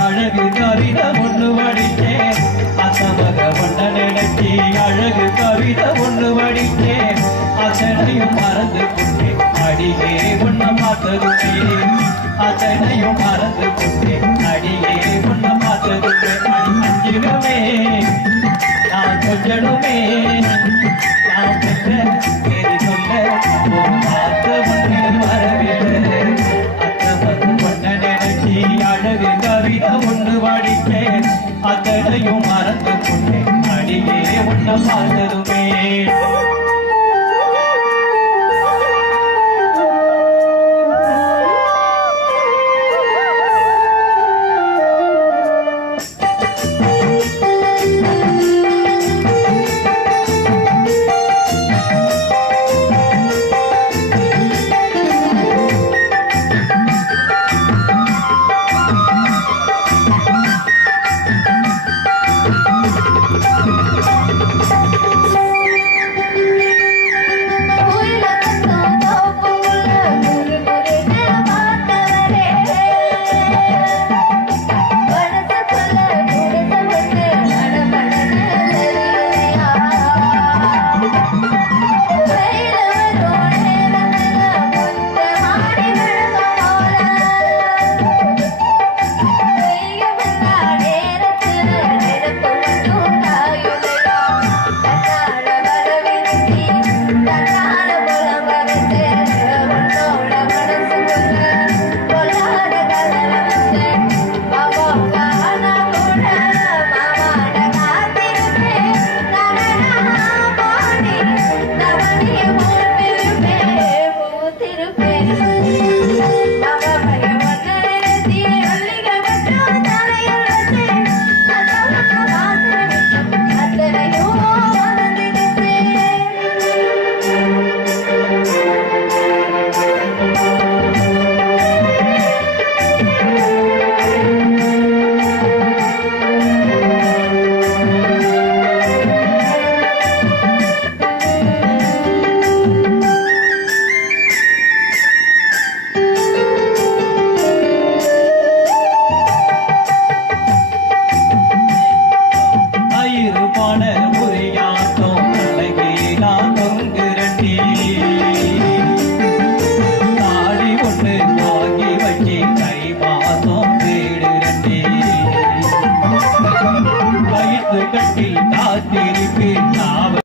அழகு கவிதை ஒண்ணு படித்தேன் அசமக ஒன்ன நினைச்சி அழகு கவிதை ஒண்ணு படித்தேன் அத்தனையும் மறந்து கொண்டேன் அடியே உன்ன பார்த்ததுமே அத்தனையும் மறந்து கொண்டேன் அடியே உன்ன பார்த்ததுமே அஞ்சிடுமே நான் கொஞ்சடுமே நான் பெற்ற தேதி சொல்ல பார்த்த ஒன்று வரவில்லை அத்தமது ஒன்ன நினைச்சி அழகு கவிதை ஒன்று படித்தேன் அத்தனையும் மறந்து கொண்டேன் அடியே உன்ன பார்த்ததும்